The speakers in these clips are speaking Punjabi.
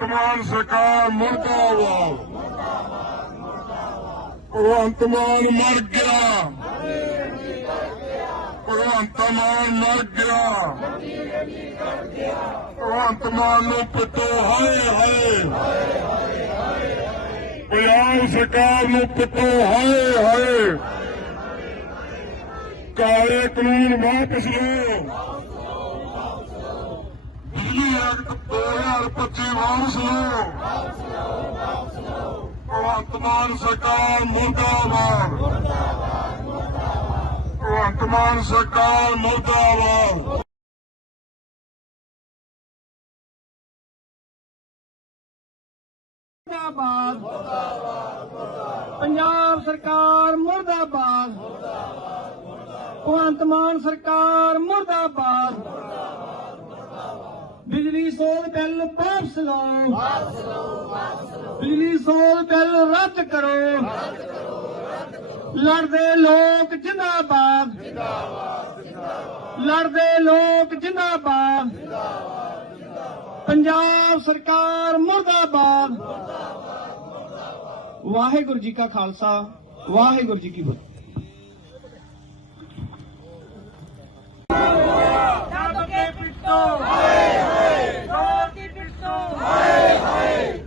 ਭਗਵੰਤ ਮਾਨ ਸਰਕਾਰ ਮੁਰਦਾਬਾਦ। ਭਗਵੰਤ ਮਾਨ ਮਰ ਗਿਆ। ਭਗਵੰਤ ਮਾਨ ਮਰ ਗਿਆ। ਭਗਵੰਤ ਮਾਨ ਨੂੰ ਪਿੱਟੋ ਹਾਏ ਹਾਏ। ਪੰਜਾਬ ਸਰਕਾਰ ਨੂੰ ਪਿੱਟੋ ਹਾਏ ਹਾਏ। ਕਾਲੇ ਕਾਨੂੰਨ ਵਾਪਸ ਲਓ। ਬਿਜਲੀ ਐਕਟ 2025 ਵਾਪਸ ਲਓ ਭਗਵੰਤ ਮਾਨ ਸਰਕਾਰ ਮੁਰਦਾਬਾਦ ਭਗਵੰਤ ਮਾਨ ਸਰਕਾਰ ਮੁਰਦਾਬਾਦ ਮੁਰਦਾਬਾਦ ਪੰਜਾਬ ਸਰਕਾਰ ਮੁਰਦਾਬਾਦ ਭਗਵੰਤ ਮਾਨ ਸਰਕਾਰ ਮੁਰਦਾਬਾਦ ਬਿਜਲੀ ਸੋਧ ਬਿੱਲ ਵਾਪਸ ਲਓ। ਬਿਜਲੀ ਸੋਧ ਬਿੱਲ ਰੱਦ ਕਰੋ। ਲੜਦੇ ਲੋਕ ਜਿੰਦਾਬਾਦ। ਲੜਦੇ ਲੋਕ ਜਿੰਦਾਬਾਦ। ਪੰਜਾਬ ਸਰਕਾਰ ਮੁਰਦਾਬਾਦ। ਵਾਹਿਗੁਰੂ ਜੀ ਕਾ ਖਾਲਸਾ ਵਾਹਿਗੁਰੂ ਜੀ ਕੀ ਫਤਿਹ। ਪਿੱਟੋ ਹਾਏ ਹਾਏ ਜ਼ੋਰ ਦੀ ਪਿੱਟੋ ਹਾਏ ਹਾਏ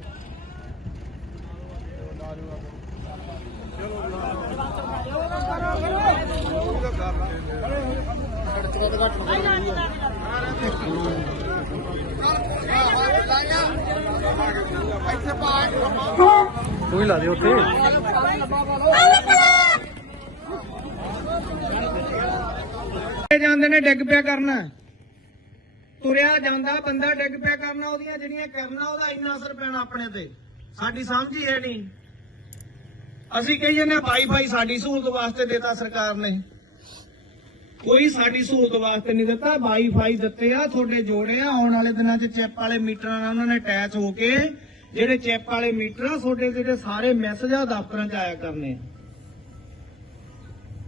ਜਾਂਦੇ ਨੇ, ਡਿੱਗ ਪਿਆ ਕਰਨਾ। ਤੁਰਿਆ ਜਾਂਦਾ, ਬੰਦਾ ਡਿੱਗ ਪਿਆ ਕਰਨਾ, ਉਹਦੀਆਂ ਜਿਹੜੀਆਂ ਕਰਨਾ, ਉਹਦਾ ਇੰਨਾ ਅਸਰ ਪੈਣਾ ਆਪਣੇ ਤੇ। ਸਾਡੀ ਸਮਝ ਹੀ ਹੈ ਨਹੀਂ। ਅਸੀਂ ਕਹੀ ਜਾਂਦੇ ਵਾਈਫਾਈ ਸਾਡੀ ਸਹੂਲਤ ਵਾਸਤੇ ਦਿੱਤਾ ਸਰਕਾਰ ਨੇ। ਕੋਈ ਸਾਡੀ ਸਹੂਲਤ ਵਾਸਤੇ ਨਹੀਂ ਦਿੱਤਾ ਵਾਈਫਾਈ ਦਿੱਤੇ ਆ, ਤੁਹਾਡੇ ਜੋੜੇ ਆ, ਆਉਣ ਵਾਲੇ ਦਿਨਾਂ 'ਚ ਚਿੱਪ ਵਾਲੇ ਮੀਟਰਾਂ ਨਾਲ ਉਹਨਾਂ ਨੇ ਅਟੈਚ ਹੋ ਕੇ ਜਿਹੜੇ ਚਿੱਪ ਵਾਲੇ ਮੀਟਰ ਆ, ਤੁਹਾਡੇ ਜਿਹੜੇ ਸਾਰੇ ਮੈਸੇਜ ਆ, ਦਫ਼ਤਰਾਂ 'ਚ ਆਇਆ ਕਰਨੇ।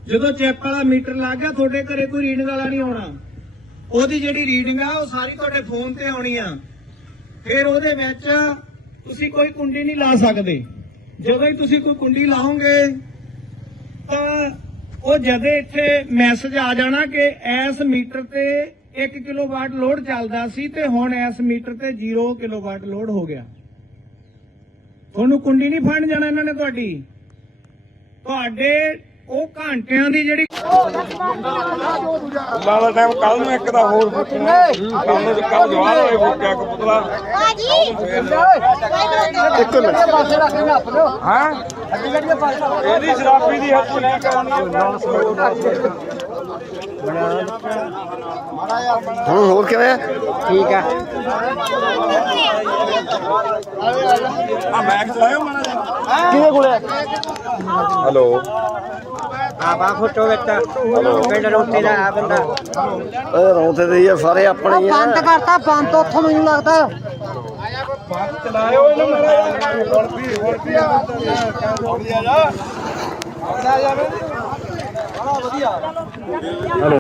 ਜਦੋਂ ਚੈਪ ਵਾਲਾ ਮੀਟਰ ਲੱਗ ਗਿਆ, ਤੁਹਾਡੇ ਘਰੇ ਕੋਈ ਰੀਡਿੰਗ ਵਾਲਾ ਨਹੀਂ ਆਉਣਾ। ਉਹਦੀ ਜਿਹੜੀ ਰੀਡਿੰਗ ਆ, ਉਹ ਸਾਰੀ ਤੁਹਾਡੇ ਫੋਨ ਤੇ ਆਉਣੀ ਆ। ਫਿਰ ਉਹਦੇ ਵਿੱਚ ਤੁਸੀਂ ਕੋਈ ਕੁੰਡੀ ਨਹੀਂ ਲਾ ਸਕਦੇ। ਜਦੋਂ ਹੀ ਤੁਸੀਂ ਕੋਈ ਕੁੰਡੀ ਲਾਓਗੇ, ਤਾਂ ਉਹ ਜਦੇ ਇੱਥੇ ਮੈਸੇਜ ਆ ਜਾਣਾ ਕਿ ਇਸ ਮੀਟਰ ਤੇ 1 ਕਿਲੋਵਾਟ ਲੋਡ ਚੱਲਦਾ ਸੀ ਤੇ ਹੁਣ ਇਸ ਮੀਟਰ ਤੇ 0 ਕਿਲੋਵਾਟ ਲੋਡ ਹੋ ਗਿਆ। ਤੁਹਾਨੂੰ ਕੁੰਡੀ ਨਹੀਂ ਫੜਨ ਜਾਣਾ ਇਹਨਾਂ ਨੇ ਤੁਹਾਡੀ। ਤੁਹਾਡੇ ਉਹ ਘੰਟਿਆਂ ਦੀ ਜਿਹੜੀ ਲਾਲਾ ਟਾਈਮ ਕੱਲ ਨੂੰ ਇੱਕ ਦਾ ਹੋਰ ਕੱਲ ਨੂੰ ਕੱਲ ਜਵਾਨ ਹੋਏ ਫੋਕਿਆ ਕਪੂਤਰਾ ਇੱਕ ਮਿੰਟ। ਪਾਸੇ ਰੱਖ ਕੇ ਨੱਪ ਲਓ ਹਾਂ? ਇਹਦੀ ਸ਼ਰਾਬੀ ਦੀ ਹੱਥ ਨਹੀਂ ਕਰਨੀ ਹੁਣ ਹੋਰ ਕਿਵੇਂ ਠੀਕ ਆ। ਆ ਮੈਕ ਚਲਾਇਓ ਮਾੜਾ ਜਿਹਾ। ਕਿਹਦੇ ਕੋਲੇ? ਹੈਲੋ ਆਵਾ ਫੋਟੋ ਵਿੱਚ। ਪਿੰਡ ਰੋਟੀ ਦਾ ਆ ਬੰਦਾ। ਇਹ ਰੌਂਤੇ ਦੇ ਹੀ ਆ ਸਾਰੇ ਆਪਣੇ ਹੀ ਆ। ਬੰਦ ਕਰਤਾ ਬੰਦ ਉੱਥੋਂ ਮੈਨੂੰ ਲੱਗਦਾ। ਚਲਾਇਓ ਇਹਨੂੰ ਮਾੜਾ ਜਿਹਾ ਹੁਣ ਵੀ ਹੁਣ ਵੀ ਆ? ਵਧੀਆ ਜਾ।